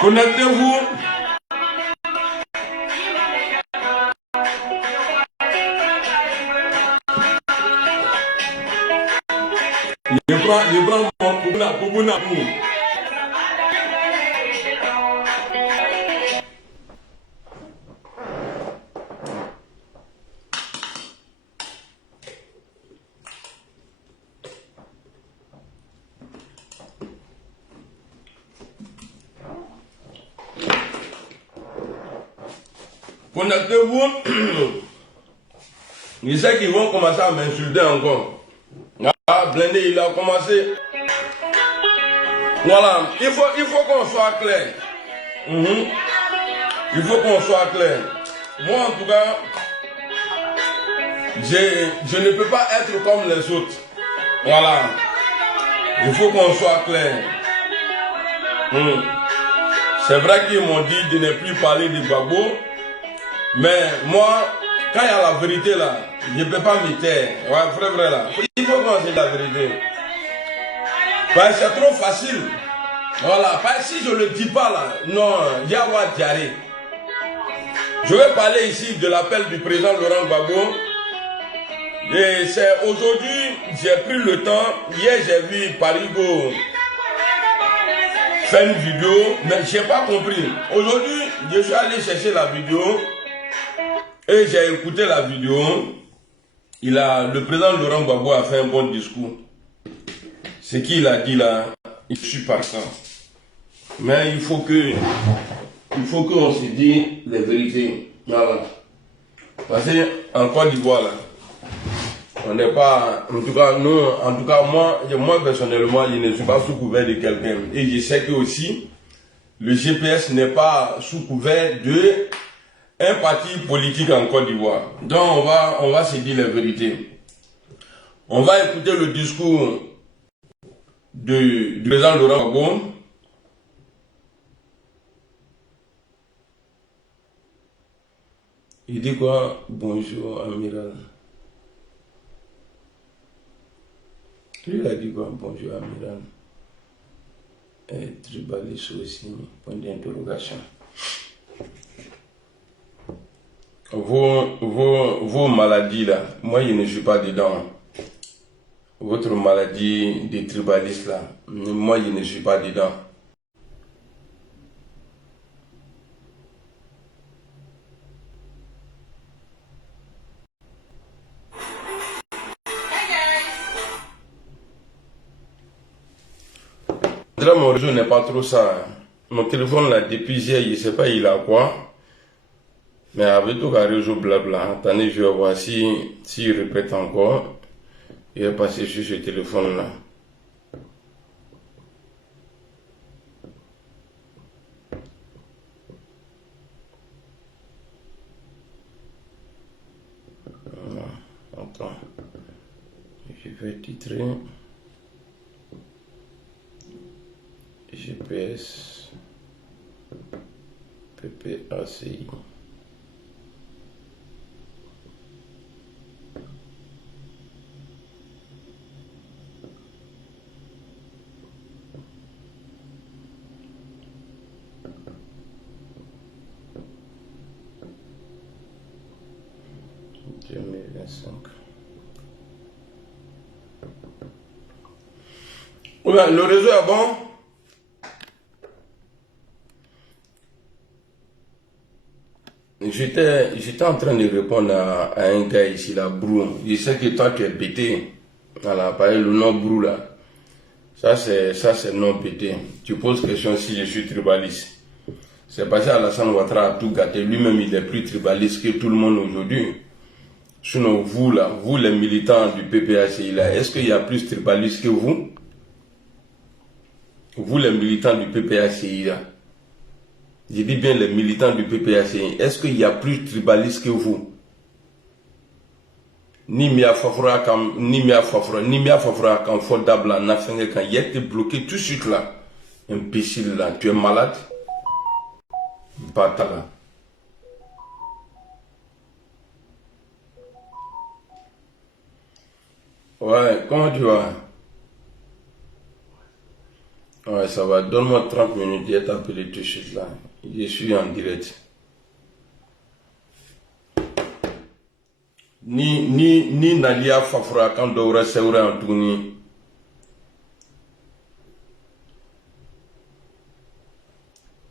Connectez-vous. Je prends mon Kubuna. Connectez-vous. Je sais qu'ils vont commencer à m'insulter encore. Ah, Blindé, il a commencé. Voilà, il faut qu'on soit clair. Il faut qu'on soit clair. Moi, en tout cas, je ne peux pas être comme les autres. Voilà. Il faut qu'on soit clair. C'est vrai qu'ils m'ont dit de ne plus parler de Gbagbo. Mais moi, quand il y a la vérité là, je ne peux pas me taire. Ouais, vrai là. Il faut qu'on dise la vérité. Parce que c'est trop facile. Voilà. Parce que si je ne le dis pas là, non, il y a quoi diarrhée. Je vais parler ici de l'appel du président Laurent Gbagbo. Et c'est aujourd'hui, j'ai pris le temps. Hier, j'ai vu Parigo faire une vidéo, mais je n'ai pas compris. Aujourd'hui, je suis allé chercher la vidéo. Et j'ai écouté la vidéo, le président Laurent Gbagbo a fait un bon discours. Ce qu'il a dit là, je suis partant. Mais il faut qu'on se dise les vérités. Voilà. Parce qu'en Côte d'Ivoire, là, on n'est pas, en tout cas, nous, en tout cas, moi personnellement, je ne suis pas sous couvert de quelqu'un. Et je sais que aussi, le GPS n'est pas sous couvert de un parti politique en Côte d'Ivoire. Donc on va se dire la vérité. On va écouter le discours du président Laurent Gbagbo. Il dit quoi? Bonjour, amiral. Il a dit quoi? Bonjour, amiral. Et tribaliste aussi, point d'interrogation. Vos maladies là, moi je ne suis pas dedans. Votre maladie des tribalistes là, moi je ne suis pas dedans. Mon réseau n'est pas trop ça. Mon téléphone là, depuis hier, je ne sais pas il a quoi. Mais avec tout le réseau blabla, attendez, je vais voir s'il répète encore. Il est passé sur ce téléphone là. Attends. Je vais titrer GPS PPACI. Le réseau est bon. J'étais en train de répondre à un gars ici, là, Brou. Je sais que toi tu es pété. Voilà, pareil, le nom Brou là. Ça c'est le nom pété. Tu poses question si je suis tribaliste. C'est parce qu'Alassane Ouattara a tout gâté. Lui-même il est plus tribaliste que tout le monde aujourd'hui. Sinon vous là, vous les militants du PPACI là, est-ce qu'il y a plus tribaliste que vous? Vous les militants du PPACI là. Je dis bien les militants du PPACI. Est-ce qu'il y a plus tribaliste que vous? Ni Mia Fafra quand Fodabla n'a fait quand il a été bloqué tout de suite là. Imbécile là, tu es malade? Batala. Ouais, comment tu vas? Ouais, ça va. Donne-moi 30 minutes, je vais t'appeler tout de suite là. Je suis en direct. Ni Nalia Fafra quand Dora Seura en tourni.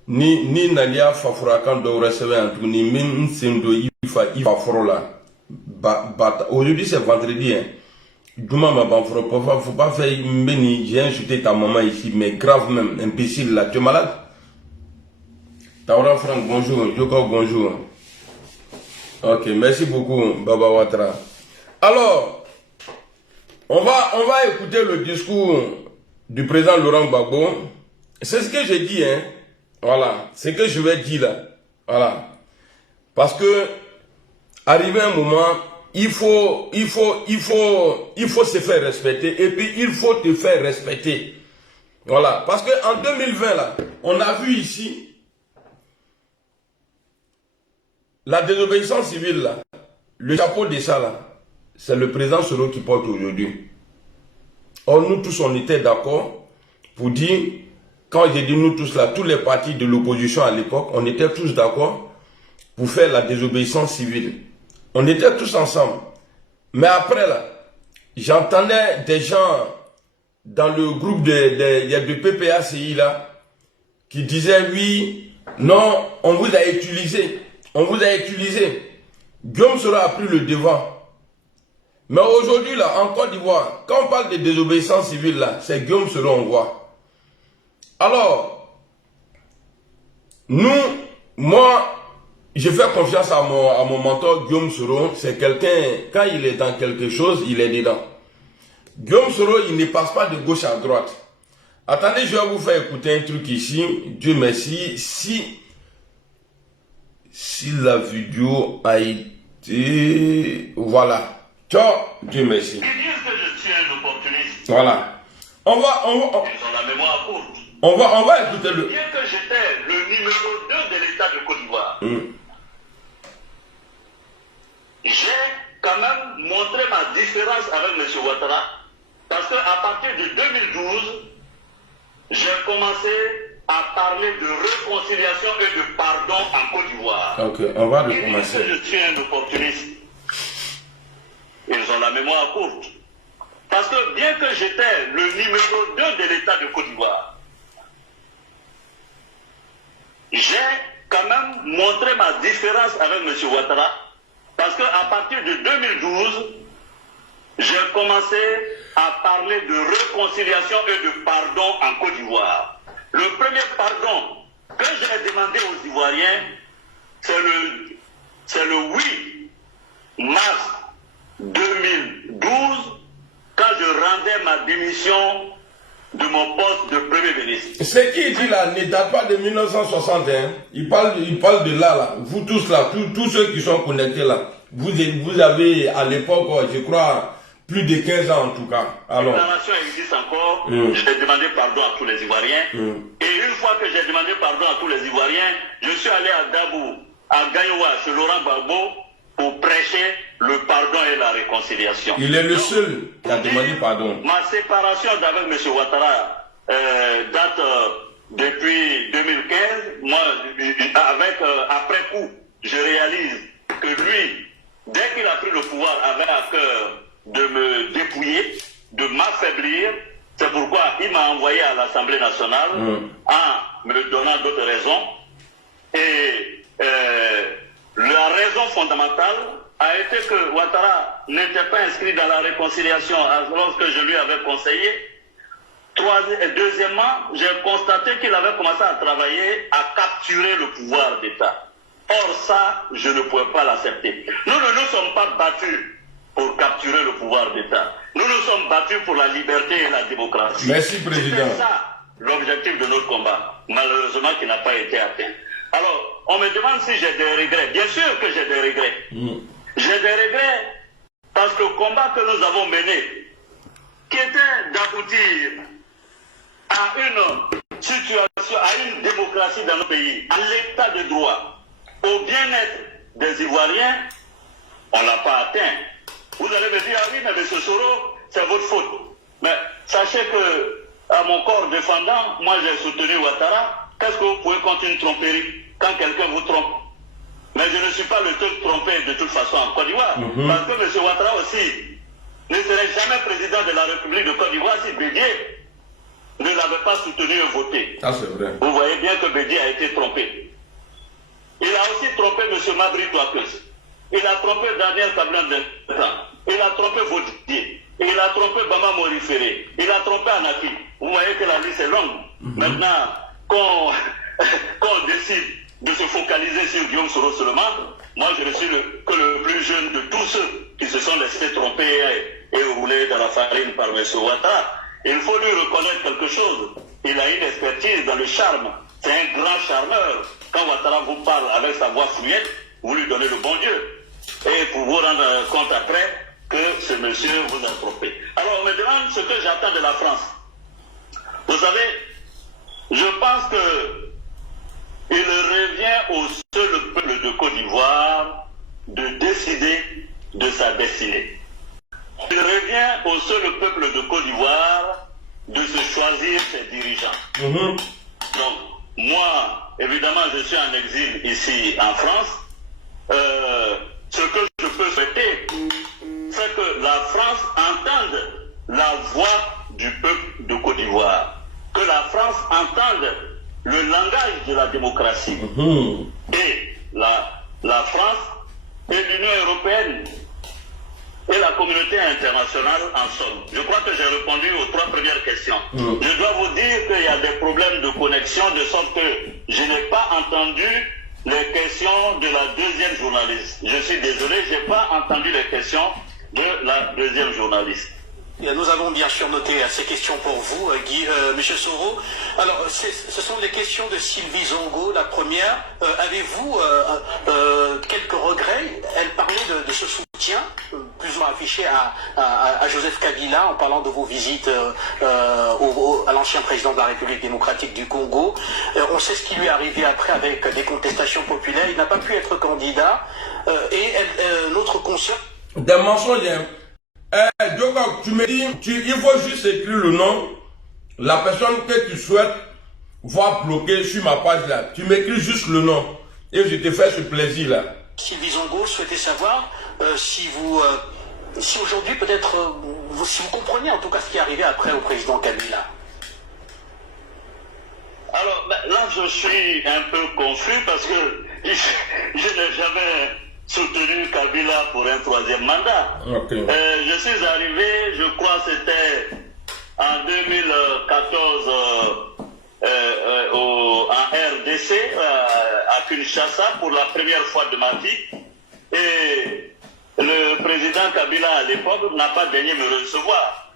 Ni Nalia Fafra quand Dora Seura en tourni. Même Sendo Ifa Frola. Aujourd'hui c'est vendredi, hein. Duma ma banfro, faut pas faire une j'ai insulté ta maman ici, mais grave même, imbécile là, tu es malade? Taura Franck, bonjour, Joko, bonjour. Ok, merci beaucoup, Baba Ouattara. Alors, on va écouter le discours du président Laurent Gbagbo. C'est ce que j'ai dit, hein. Voilà, c'est ce que je vais dire là. Voilà. Parce que, arrivé un moment, il faut se faire respecter et puis il faut te faire respecter. Voilà. Parce qu'en 2020, là, on a vu ici la désobéissance civile, là, le chapeau de ça, là, c'est le président Soro qui porte aujourd'hui. Or, nous tous, on était d'accord pour dire, quand j'ai dit nous tous là, tous les partis de l'opposition à l'époque, on était tous d'accord pour faire la désobéissance civile. On était tous ensemble. Mais après, là, j'entendais des gens dans le groupe de PPACI, là, qui disaient, oui, non, on vous a utilisé. On vous a utilisé. Guillaume Soro a pris le devant. Mais aujourd'hui, là, en Côte d'Ivoire, quand on parle de désobéissance civile, là, c'est Guillaume Soro, on voit. Alors, moi, je fais confiance à mon mentor Guillaume Soro. C'est quelqu'un, quand il est dans quelque chose, il est dedans. Guillaume Soro, il ne passe pas de gauche à droite. Attendez, je vais vous faire écouter un truc ici. Dieu merci. Si la vidéo a été... Voilà. Ciao. Dieu merci. Ils disent que je suis un opportuniste. Voilà. On va Ils ont la mémoire courte. on va écouter le... Bien que j'étais le numéro 2 de l'État de Côte d'Ivoire, j'ai quand même montré ma différence avec M. Ouattara, parce qu'à partir de 2012, j'ai commencé à parler de réconciliation et de pardon en Côte d'Ivoire. Ok, on va Ils disent recommencer. que je suis un opportuniste. Ils ont la mémoire courte. Parce que bien que j'étais le numéro 2 de l'État de Côte d'Ivoire, j'ai quand même montré ma différence avec M. Ouattara, parce qu'à partir de 2012, j'ai commencé à parler de réconciliation et de pardon en Côte d'Ivoire. Le premier pardon que j'ai demandé aux Ivoiriens, c'est le 8 mars 2012, quand je rendais ma démission de mon poste de Premier ministre. Ce qui dit là ne date pas de 1961. Il parle de là, là. Vous tous là, tous ceux qui sont connectés là. vous avez à l'époque, je crois, plus de 15 ans en tout cas. Alors. La nation existe encore. J'ai demandé pardon à tous les Ivoiriens. Et une fois que j'ai demandé pardon à tous les Ivoiriens, je suis allé à Dabou, à Gayoua, chez Laurent Gbagbo, pour prêcher le pardon et la réconciliation. Il est le seul qui a demandé pardon. Ma séparation d'avec M. Ouattara date depuis 2015. Moi, après coup, je réalise que lui, dès qu'il a pris le pouvoir, avait à cœur de me dépouiller, de m'affaiblir. C'est pourquoi il m'a envoyé à l'Assemblée nationale en me donnant d'autres raisons. Et la raison fondamentale a été que Ouattara n'était pas inscrit dans la réconciliation lorsque je lui avais conseillé. Deuxièmement, j'ai constaté qu'il avait commencé à travailler à capturer le pouvoir d'État. Or ça, je ne pouvais pas l'accepter. Nous ne nous sommes pas battus pour capturer le pouvoir d'État. Nous nous sommes battus pour la liberté et la démocratie. Merci, Président. C'est ça l'objectif de notre combat, malheureusement qui n'a pas été atteint. Alors, on me demande si j'ai des regrets. Bien sûr que j'ai des regrets. J'ai des regrets parce que le combat que nous avons mené, qui était d'aboutir à une situation, à une démocratie dans nos pays, à l'état de droit, au bien-être des Ivoiriens, on ne l'a pas atteint. Vous allez me dire, ah oui, mais M. Soro, c'est votre faute. Mais sachez que, à mon corps défendant, moi j'ai soutenu Ouattara. Qu'est-ce que vous pouvez contre une tromperie quand quelqu'un vous trompe? Mais je ne suis pas le seul trompé de toute façon en Côte d'Ivoire. Parce que M. Ouattara aussi ne serait jamais président de la République de Côte d'Ivoire si Bédié ne l'avait pas soutenu et voté. Ah, c'est vrai. Vous voyez bien que Bédié a été trompé. Il a aussi trompé M. Mabri Touakeus. Il a trompé Daniel Kablan-Deltan. Il a trompé Vaudier. Il a trompé Bama Moriféré. Il a trompé Anaki. Vous voyez que la liste est longue. Maintenant, qu'on décide de se focaliser sur Guillaume Soro seulement, moi je ne suis que le plus jeune de tous ceux qui se sont laissés tromper et rouler dans la farine par M. Ouattara. Il faut lui reconnaître quelque chose. Il a une expertise dans le charme. C'est un grand charmeur. Quand Ouattara vous parle avec sa voix fluette, vous lui donnez le bon Dieu. Et pour vous rendre compte après que ce monsieur vous a trompé. Alors on me demande ce que j'attends de la France. Vous savez, je pense que il revient au seul peuple de Côte d'Ivoire de décider de sa destinée. Il revient au seul peuple de Côte d'Ivoire de se choisir ses dirigeants. Donc, moi, évidemment, je suis en exil ici en France. Ce que je peux souhaiter, c'est que la France entende la voix du peuple de Côte d'Ivoire. Que la France entende le langage de la démocratie. Et la France et l'Union européenne et la communauté internationale en somme. Je crois que j'ai répondu aux 3 premières questions. Je dois vous dire qu'il y a des problèmes de connexion, de sorte que je n'ai pas entendu les questions de la deuxième journaliste. Je suis désolé, je n'ai pas entendu les questions de la deuxième journaliste. Nous avons bien sûr noté ces questions pour vous, Monsieur Soro. Alors, ce sont les questions de Sylvie Zongo. La première, avez-vous quelques regrets? Elle parlait de ce soutien, plus ou moins affiché à Joseph Kabila, en parlant de vos visites à l'ancien président de la République démocratique du Congo. On sait ce qui lui est arrivé après avec des contestations populaires. Il n'a pas pu être candidat. Notre conscience... Des mensonges... Djoko, tu me dis, il faut juste écrire le nom, la personne que tu souhaites voir bloquer sur ma page là. Tu m'écris juste le nom et je te fais ce plaisir là. Sylvie Zongo souhaitait savoir si aujourd'hui peut-être, si vous comprenez en tout cas ce qui est arrivé après au président Kabila. Alors là je suis un peu confus parce que je n'ai jamais soutenu Kabila pour un 3e mandat. Je suis arrivé, je crois c'était en 2014 en RDC à Kinshasa pour la première fois de ma vie. Et le président Kabila à l'époque n'a pas daigné me recevoir.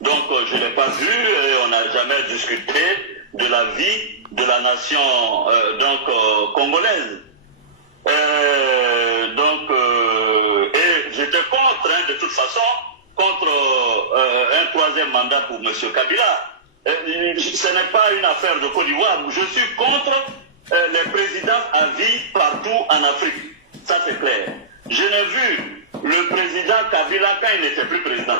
Donc je ne l'ai pas vu et on n'a jamais discuté de la vie de la nation congolaise. j'étais contre, hein, de toute façon, contre un troisième mandat pour M. Kabila. Ce n'est pas une affaire de Côte d'Ivoire. Je suis contre les présidences à vie partout en Afrique. Ça, c'est clair. Je n'ai vu le président Kabila quand il n'était plus président.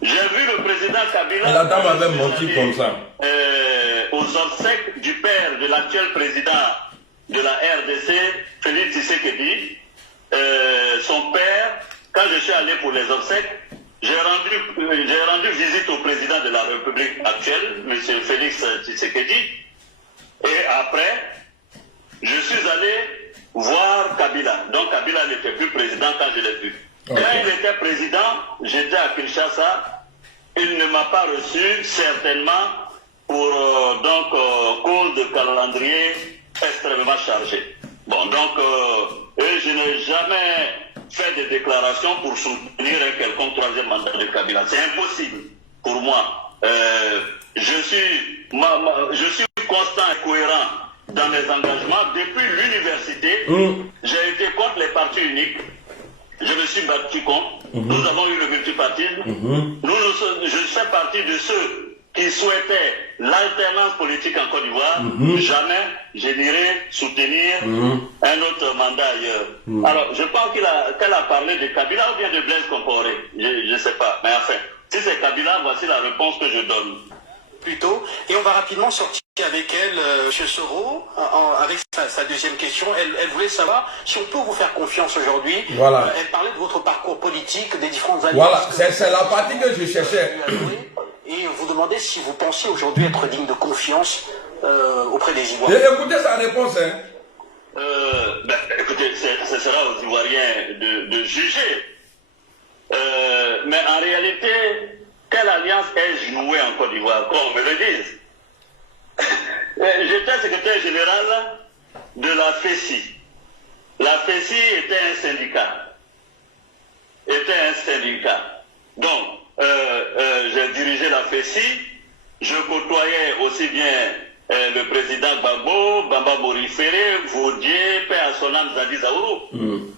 J'ai vu le président Kabila... La dame avait menti comme ça. Aux obsèques du père de l'actuel président de la RDC, Félix Tshisekedi, son père, quand je suis allé pour les obsèques, j'ai rendu visite au président de la République actuelle, M. Félix Tshisekedi, et après, je suis allé voir Kabila. Donc Kabila n'était plus président quand je l'ai vu. Okay. Quand il était président, j'étais à Kinshasa, il ne m'a pas reçu, certainement, pour cause de calendrier extrêmement chargé. Bon, donc, je n'ai jamais fait de déclaration pour soutenir un quelconque troisième mandat de Kabila. C'est impossible pour moi. Je suis constant et cohérent dans mes engagements. Depuis l'université, j'ai été contre les partis uniques. Je me suis battu contre. Nous avons eu le multipartisme. Je fais partie de ceux qui souhaitaient l'alternance politique en Côte d'Ivoire. Jamais je n'irai soutenir un autre mandat ailleurs. Alors, je pense qu'elle a parlé de Kabila ou bien de Blaise Compaoré. Je ne sais pas. Mais enfin, si c'est Kabila, voici la réponse que je donne. Plutôt. Et on va rapidement sortir avec elle, M. Soro, avec sa deuxième question. Elle voulait savoir si on peut vous faire confiance aujourd'hui. Voilà. Elle parlait de votre parcours politique, des différentes années. Voilà, c'est la partie que je cherchais. Et vous demandez si vous pensez aujourd'hui être digne de confiance auprès des Ivoiriens. Écoutez sa réponse. Hein. Écoutez, ce sera aux Ivoiriens de juger. Mais en réalité, quelle alliance ai-je nouée en Côte d'Ivoire, qu'on me le dise? J'étais secrétaire général de la FECI. La FECI était un syndicat. Donc, j'ai dirigé la FECI. Je côtoyais aussi bien le président Gbagbo, Bamba Morifere, Vaudier, Père Sonam Zadi Zaourou.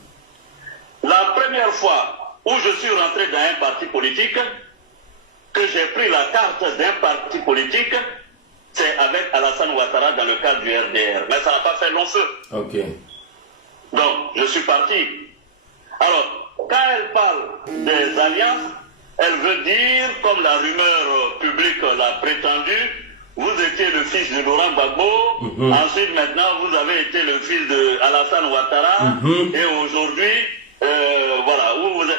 La première fois où je suis rentré dans un parti politique, que j'ai pris la carte d'un parti politique, c'est avec Alassane Ouattara dans le cadre du RDR. Mais ça n'a pas fait long feu. Ok. Donc, je suis parti. Alors, quand elle parle des alliances, elle veut dire, comme la rumeur publique l'a prétendu, vous étiez le fils de Laurent Gbagbo, ensuite maintenant vous avez été le fils de Alassane Ouattara, et aujourd'hui, voilà, où vous êtes.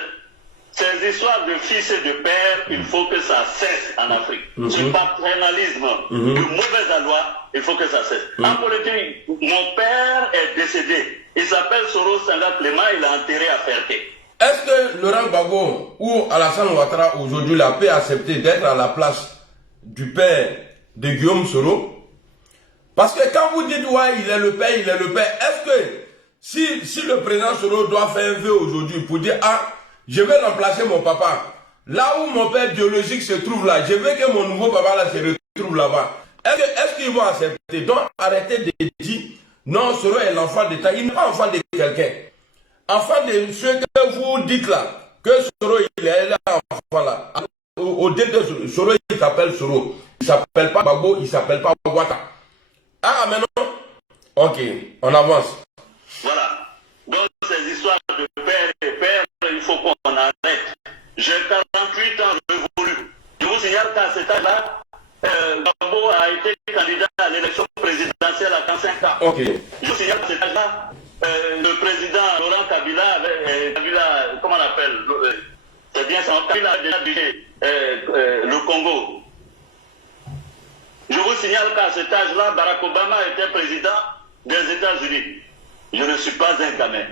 Ces histoires de fils et de père, il faut que ça cesse en Afrique. Ce paternalisme de mauvaise aloi, il faut que ça cesse. En politique, mon père est décédé. Il s'appelle Soro Senghor Clément, il est enterré à Ferté. Est-ce que Laurent Gbagbo ou Alassane Ouattara aujourd'hui la peut accepter d'être à la place du père de Guillaume Soro? Parce que quand vous dites ouais, il est le père, est-ce que si le président Soro doit faire un vœu aujourd'hui pour dire ah, je vais remplacer mon papa, là où mon père biologique se trouve là, je veux que mon nouveau papa là se retrouve là-bas, est-ce qu'ils vont accepter? Donc arrêtez de dire non, Soro est l'enfant d'État, il n'est pas enfant de quelqu'un. Enfant de ce que vous dites là, que Soro il est là, enfant là. Au début de Soro, il s'appelle Soro. Il ne s'appelle pas Gbagbo, il ne s'appelle pas Ouattara. Ah, maintenant, ok, on avance. Voilà. Donc, ces histoires de père et père, il faut qu'on arrête. J'ai 48 ans révolus. Je vous signale qu'à cet âge-là, Gbagbo a été candidat à l'élection présidentielle à 45 ans. Ok. Je vous signale qu'à cet âge-là, le président Laurent Kabila avait, comment on appelle, c'est bien ça, Kabila a déjà dirigé le Congo. Je vous signale qu'à cet âge-là, Barack Obama était président des États-Unis. Je ne suis pas un gamin.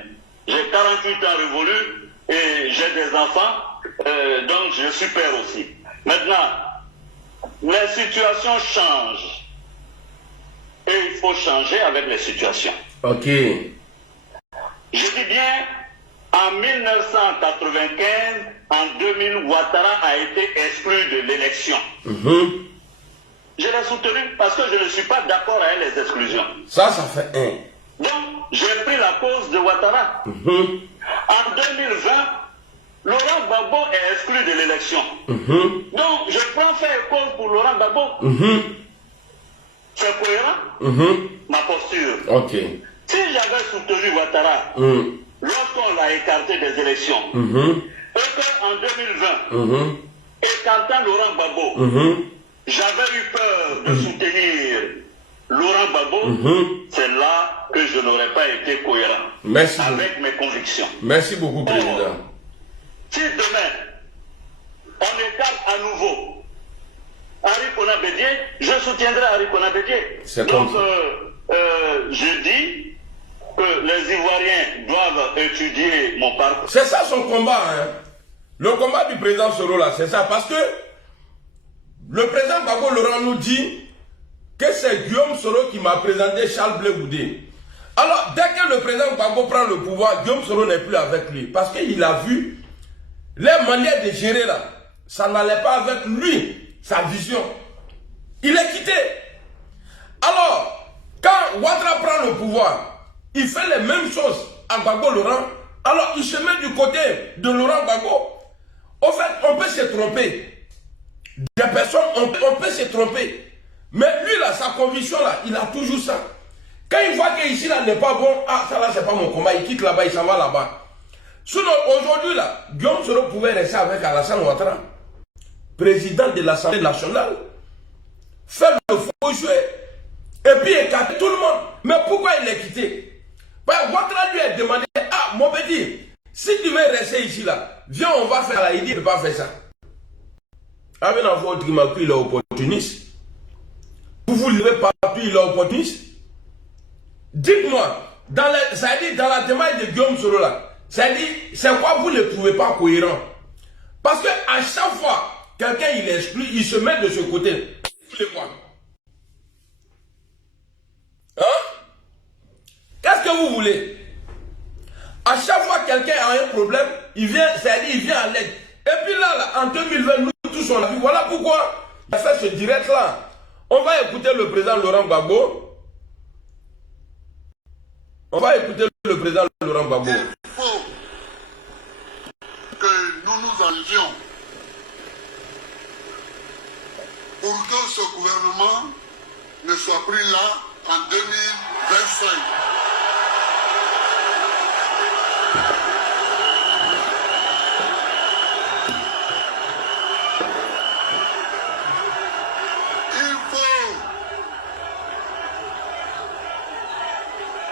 J'ai 48 ans révolus et j'ai des enfants, donc je suis père aussi. Maintenant, les situations changent. Et il faut changer avec les situations. Ok. Je dis bien, en 1995, en 2000, Ouattara a été exclu de l'élection. Je l'ai soutenu parce que je ne suis pas d'accord avec les exclusions. Ça fait un. Donc, j'ai pris la cause de Ouattara. En 2020, Laurent Gbagbo est exclu de l'élection. Donc, je prends faire cause pour Laurent Gbagbo. C'est cohérent, ma posture. Si j'avais soutenu Ouattara lorsqu'on l'a écarté des élections, et qu'en 2020, écartant Laurent Gbagbo, j'avais eu peur de soutenir Laurent Gbagbo, c'est là que je n'aurais pas été cohérent avec mes convictions. Merci beaucoup, Président. Si demain, on écarte à nouveau Henri Konan Bédié, je soutiendrai Henri Konan Bédié. Donc, je dis que les Ivoiriens doivent étudier mon parcours. C'est ça son combat. Hein. Le combat du président Soro, là, c'est ça. Parce que le président Gbagbo Laurent nous dit que c'est Guillaume Soro qui m'a présenté Charles Blé Goudé. Alors, dès que le président Gbagbo prend le pouvoir, Guillaume Soro n'est plus avec lui. Parce qu'il a vu les manières de gérer là. Ça n'allait pas avec lui. Sa vision. Il est quitté. Alors, quand Ouattara prend le pouvoir, il fait les mêmes choses à Gbagbo Laurent. Alors, il se met du côté de Laurent Gbagbo. Au fait, on peut se tromper. Des personnes, on peut se tromper. Mais lui, là, sa conviction, là, il a toujours ça. Quand il voit qu'ici, là, n'est pas bon, ah, ça, là, c'est pas mon combat, il quitte là-bas, il s'en va là-bas. Sinon, aujourd'hui, là, Guillaume Soro pouvait rester avec Alassane Ouattara, président de l'Assemblée nationale, faire le faux jeu et puis écarter tout le monde. Mais pourquoi il est quitté? Parce que Ouattara lui a demandé, ah, mon petit, si tu veux rester ici, là, viens, on va faire là. Il dit, il ne peut pas faire ça. Avec l'enfant qui m'a pris, il est opportuniste. Vous vous levez partout, il est opportuniste. Dites-moi, dans la démarche de Guillaume Soro, là, c'est quoi vous ne trouvez pas cohérent? Parce que à chaque fois, quelqu'un il est exclu, il se met de ce côté. Vous voulez quoi? Hein? Qu'est-ce que vous voulez? À chaque fois quelqu'un a un problème, il vient, c'est-à-dire il vient à l'aide. Et puis là, en 2020, nous tous on a vu. Voilà pourquoi il a fait ce direct là. On va écouter le président Laurent Gbagbo. On va écouter le président Laurent Gbagbo. Il faut que nous nous engagions pour que ce gouvernement ne soit plus là en 2025. Il faut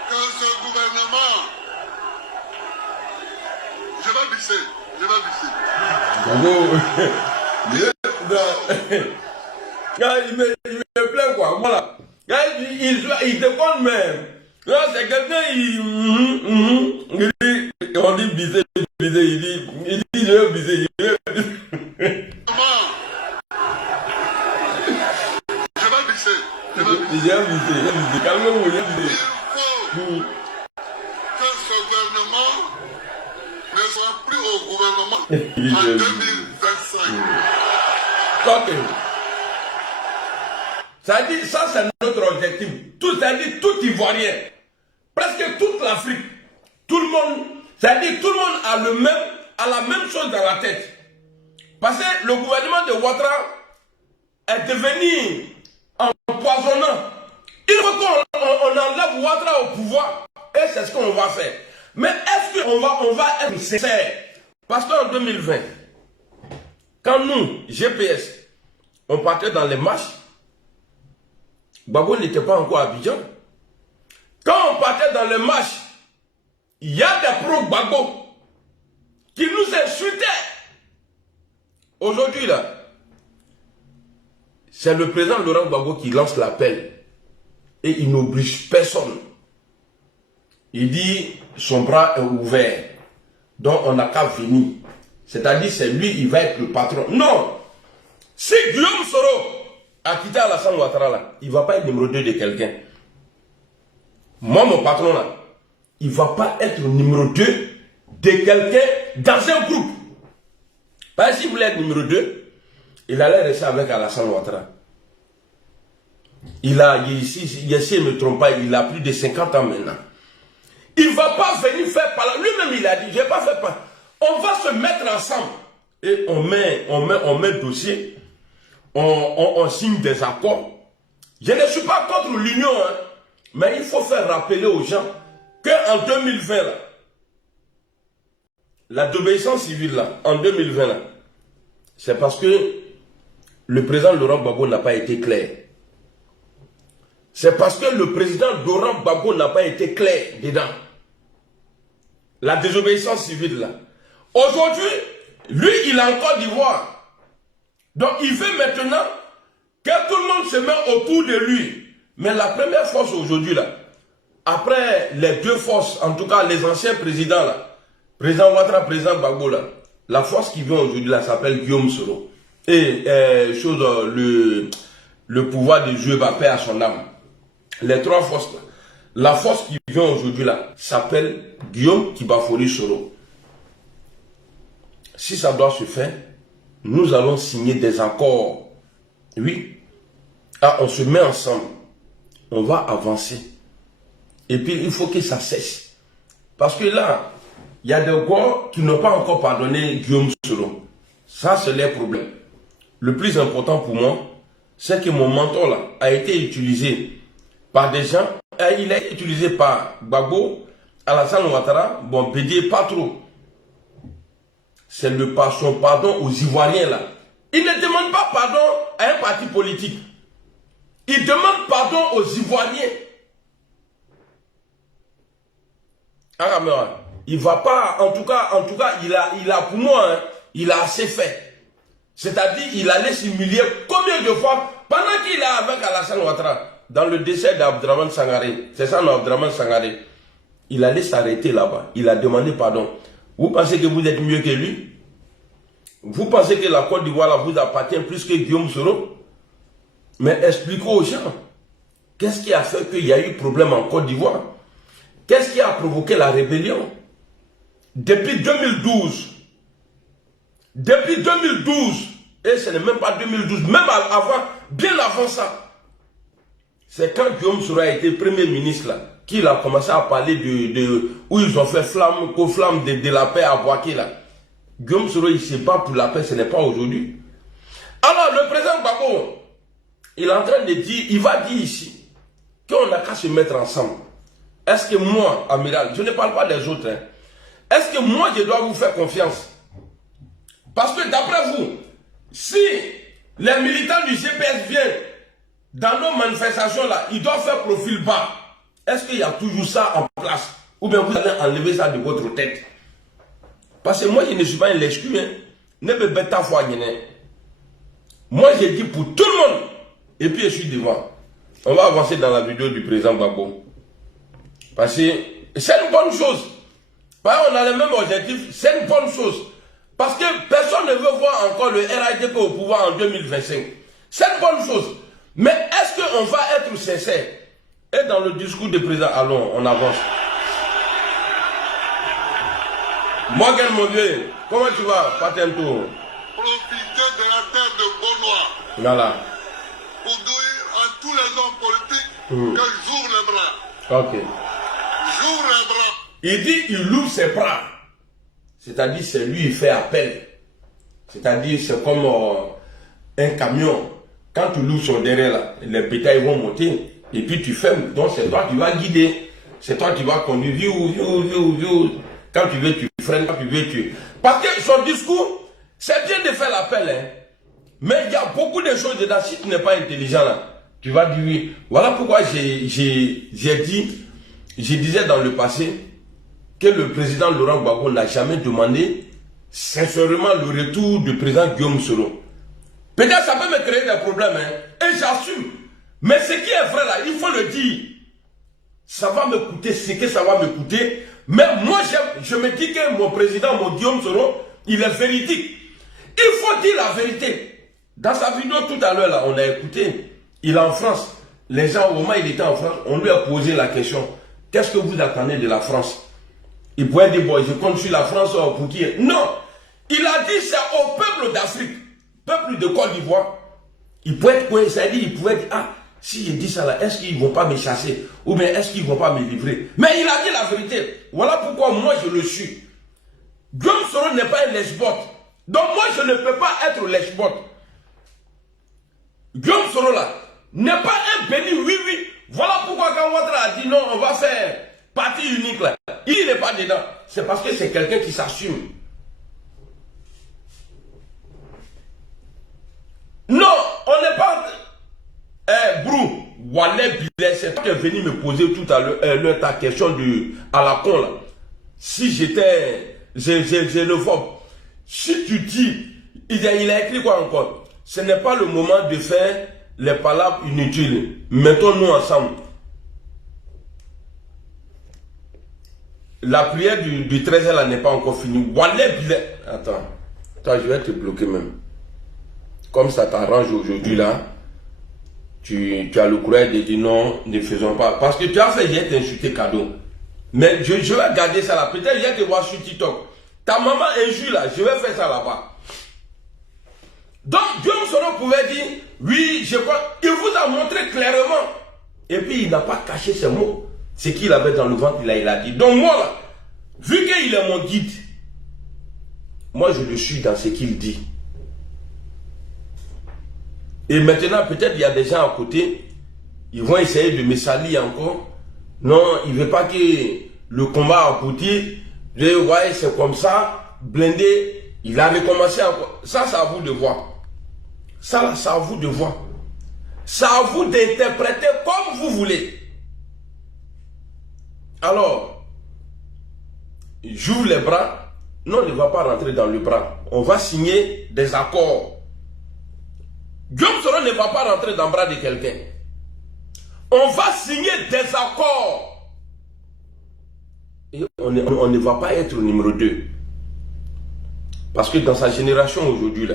que ce gouvernement... Je vais visser. Il me plaît quoi, voilà. Il te compte même. Là, c'est quelqu'un, il dit, on dit biser, il dit, je vais biser, Je vais visser. Calmez-vous, Il faut que ce gouvernement ne soit plus au gouvernement en 2025. Ok. Ça dit, ça c'est notre objectif. Ça dit tout Ivoirien, presque toute l'Afrique, tout le monde, ça dit tout le monde a la même chose dans la tête. Parce que le gouvernement de Ouattara est devenu empoisonnant. Il faut qu'on enlève Ouattara au pouvoir et c'est ce qu'on va faire. Mais est-ce qu'on va être sincère? Parce qu'en 2020, quand nous, GPS, on partait dans les marches, Gbagbo n'était pas encore à Abidjan. Quand on partait dans les marches, il y a des pro-Gbagbo qui nous insultaient. Aujourd'hui, là, c'est le président Laurent Gbagbo qui lance l'appel. Et il n'oblige personne. Il dit, son bras est ouvert. Donc on n'a qu'à venir. C'est-à-dire, c'est lui, il va être le patron. Non! Si Guillaume Soro a quitté Alassane Ouattara là, il ne va pas être numéro 2 de quelqu'un. Moi, mon patron là, il ne va pas être numéro 2 de quelqu'un dans un groupe. Parce que s'il voulait être numéro 2, il allait rester avec Alassane Ouattara. Si je ne me trompe pas, il a plus de 50 ans maintenant. Il ne va pas venir faire par là. Lui-même, il a dit, je ne vais pas faire par là. On va se mettre ensemble. Et on met dossier. On signe des accords. Je ne suis pas contre l'union, hein, mais il faut faire rappeler aux gens qu'en 2020, là, la désobéissance civile, là, en 2020, là, c'est parce que le président Laurent Gbagbo n'a pas été clair. C'est parce que le président Laurent Gbagbo n'a pas été clair dedans. La désobéissance civile, là. Aujourd'hui, lui, il est en Côte d'Ivoire. Donc, il veut maintenant que tout le monde se met autour de lui. Mais la première force aujourd'hui, là, après les deux forces, en tout cas les anciens présidents, là, président Ouattara, président Gbagbo, là, la force qui vient aujourd'hui, là, s'appelle Guillaume Soro. Et, le pouvoir de Dieu va paix à son âme. Les trois forces, là. La force qui vient aujourd'hui, là, s'appelle Guillaume Kibafori Soro. Si ça doit se faire, nous allons signer des accords. Oui. Ah, on se met ensemble. On va avancer. Et puis, il faut que ça cesse. Parce que là, il y a des gars qui n'ont pas encore pardonné Guillaume Soro. Ça, c'est leur problème. Le plus important pour moi, c'est que mon mentor là a été utilisé par des gens. Il a été utilisé par Gbagbo, Alassane Ouattara, bon, Bédié, pas trop. C'est son pardon aux Ivoiriens là. Il ne demande pas pardon à un parti politique. Il demande pardon aux Ivoiriens. Il va pas, en tout cas, il a pour moi, hein, il a assez fait. C'est-à-dire, il allait s'humilier combien de fois pendant qu'il est avec Alassane Ouattara, dans le décès d'Abdraman Sangaré. C'est ça, Abdraman Sangaré. Il allait s'arrêter là-bas. Il a demandé pardon. Vous pensez que vous êtes mieux que lui? Vous pensez que la Côte d'Ivoire vous appartient plus que Guillaume Soro? Mais expliquez aux gens, qu'est-ce qui a fait qu'il y a eu problème en Côte d'Ivoire? Qu'est-ce qui a provoqué la rébellion? Depuis 2012, et ce n'est même pas 2012, même avant, bien avant ça, c'est quand Guillaume Soro a été Premier ministre là, qu'il a commencé à parler où ils ont fait flamme de la paix à Boaké là. Guillaume Soro, il ne se bat pour la paix, ce n'est pas aujourd'hui. Alors, le président Gbagbo, il est en train de dire, il va dire ici, qu'on n'a qu'à se mettre ensemble. Est-ce que moi, amiral, je ne parle pas des autres, hein, est-ce que moi, je dois vous faire confiance? Parce que d'après vous, si les militants du GPS viennent dans nos manifestations là, ils doivent faire profil bas. Est-ce qu'il y a toujours ça en place? Ou bien vous allez enlever ça de votre tête? Parce que moi, je ne suis pas un lèche-cul. Ne me bête pas foi. Moi, j'ai dit pour tout le monde. Et puis, je suis devant. On va avancer dans la vidéo du président Gbagbo. Parce que c'est une bonne chose. On a le même objectif. C'est une bonne chose. Parce que personne ne veut voir encore le RADP au pouvoir en 2025. C'est une bonne chose. Mais est-ce qu'on va être sincère? Et dans le discours du président, allons, on avance. Morgan, mon vieux, comment tu vas? Patento. Profiter de la terre de Gaulois. Voilà. Pour dire à tous les hommes politiques que j'ouvre les bras. Ok. J'ouvre les bras. Il dit, il ouvre ses bras. C'est-à-dire, c'est lui, il fait appel. C'est-à-dire, c'est comme un camion. Quand tu l'ouvres son derrière, là, les bétails vont monter. Et puis tu fermes. Donc, c'est toi qui vas guider. C'est toi qui vas conduire. Quand tu veux, tu freines. Quand tu veux, tu... Parce que son discours, c'est bien de faire l'appel. Hein. Mais il y a beaucoup de choses dedans. Si tu n'es pas intelligent, là, tu vas dire oui. Voilà pourquoi je disais dans le passé que le président Laurent Gbagbo n'a jamais demandé sincèrement le retour du président Guillaume Soro. Peut-être ça peut me créer des problèmes, hein, et j'assume. Mais ce qui est vrai là, il faut le dire. Ça va me coûter ce que ça va me coûter. Mais moi, je me dis que mon président, mon Guillaume Soro, il est véridique. Il faut dire la vérité. Dans sa vidéo tout à l'heure, là, on a écouté. Il est en France. Les gens, au moment où il était en France, on lui a posé la question. Qu'est-ce que vous attendez de la France? Il pouvait dire, bon, je compte sur la France pour qui? Non. Il a dit, c'est au peuple d'Afrique. Peuple de Côte d'Ivoire. Il pouvait être quoi? C'est-à-dire, il pouvait dire, ah, Si je dis ça là, est-ce qu'ils ne vont pas me chasser? Ou bien est-ce qu'ils ne vont pas me livrer? Mais il a dit la vérité. Voilà pourquoi moi je le suis. Guillaume Soro n'est pas un lèche-bot. Donc moi je ne peux pas être lèche-bot. Guillaume Soro là n'est pas un béni, oui. Voilà pourquoi quand Ouattara a dit non, on va faire parti unique là, il n'est pas dedans. C'est parce que c'est quelqu'un qui s'assume. Non, on n'est pas... Brou, Wallet Billet, c'est toi qui es venu me poser tout à l'heure ta question à la con là. Si j'étais xénophobe, si tu dis, il a écrit quoi encore? Ce n'est pas le moment de faire les palabres inutiles. Mettons-nous ensemble. La prière du 13h là n'est pas encore finie. Wallet Billet. Attends, je vais te bloquer même. Comme ça t'arrange aujourd'hui là, tu as le courage de dire non, ne faisons pas. Parce que tu as fait, j'ai t'insulté cadeau. Mais je vais garder ça là. Peut-être je vais te voir sur TikTok. Ta maman injure là, je vais faire ça là-bas. Donc Guillaume Soro pouvait dire, oui, je crois. Il vous a montré clairement. Et puis il n'a pas caché ses mots. Ce qu'il avait dans le ventre, il a dit. Donc moi là, vu qu'il est mon guide, moi je le suis dans ce qu'il dit. Et maintenant, peut-être il y a des gens à côté, ils vont essayer de me salir encore. Non, il ne veut pas que le combat aboutit. Ouais, c'est comme ça, blindé, il a recommencé encore. Ça, c'est à vous de voir. Ça, c'est à vous de voir. C'est à vous d'interpréter comme vous voulez. Alors, j'ouvre les bras. Non, il ne va pas rentrer dans le bras. On va signer des accords. Guillaume Soro ne va pas rentrer dans le bras de quelqu'un. On va signer des accords. Et on ne va pas être au numéro 2. Parce que dans sa génération aujourd'hui, là,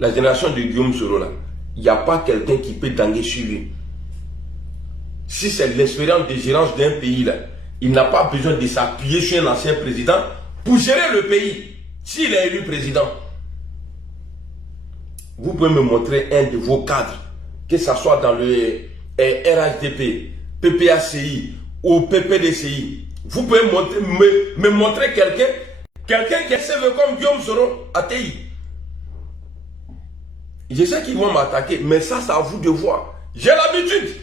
la génération de Guillaume Soro, là, il n'y a pas quelqu'un qui peut danguer sur lui. Si c'est l'expérience de gérance d'un pays, là, il n'a pas besoin de s'appuyer sur un ancien président pour gérer le pays, s'il est élu président. Vous pouvez me montrer un de vos cadres, que ce soit dans le RHDP, PPACI ou PPDCI. Vous pouvez me montrer quelqu'un qui serve comme Guillaume Soro à TI. Je sais qu'ils vont m'attaquer, mais ça, c'est à vous de voir. J'ai l'habitude.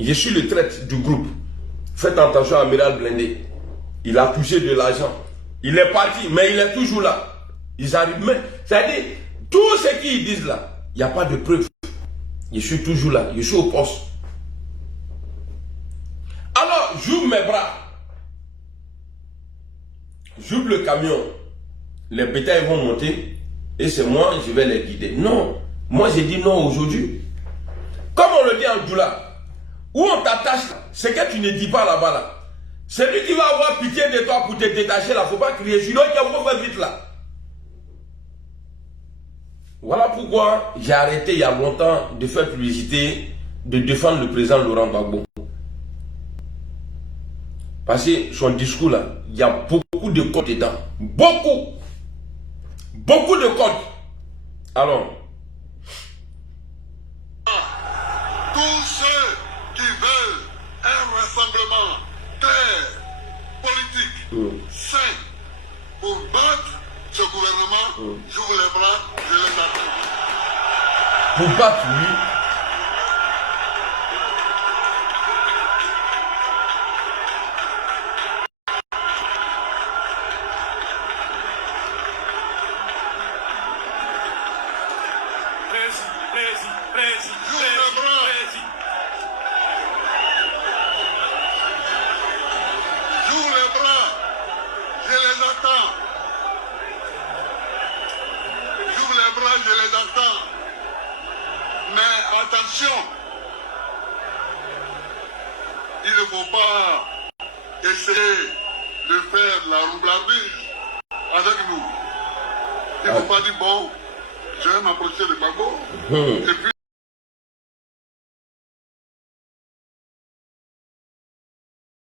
Je suis le traître du groupe. Faites attention à Amiral Blindé. Il a touché de l'argent. Il est parti, mais il est toujours là. Ils arrivent, mais c'est-à-dire, tout ce qu'ils disent là, il n'y a pas de preuve. Je suis toujours là, je suis au poste. Alors, j'ouvre mes bras. J'ouvre le camion. Les bétails vont monter et c'est moi, je vais les guider. Non, moi j'ai dit non aujourd'hui. Comme on le dit en Djoula, où on t'attache, c'est que tu ne dis pas là-bas là. C'est lui qui va avoir pitié de toi pour te détacher là. Il ne faut pas crier, sinon il faut faire vite là. Voilà pourquoi j'ai arrêté il y a longtemps de faire publicité, de défendre le président Laurent Gbagbo. Parce que son discours là, il y a beaucoup de codes dedans. Beaucoup de codes. Alors, tous ceux qui veulent un rassemblement clair, politique, sain, pour battre ce gouvernement, j'ouvre les bras, je les attends. pour battre lui, je les entends. Mais attention, il ne faut pas essayer de faire de la roublardise avec nous. Il ne faut pas dire, bon, je vais m'approcher de Gbagbo, et puis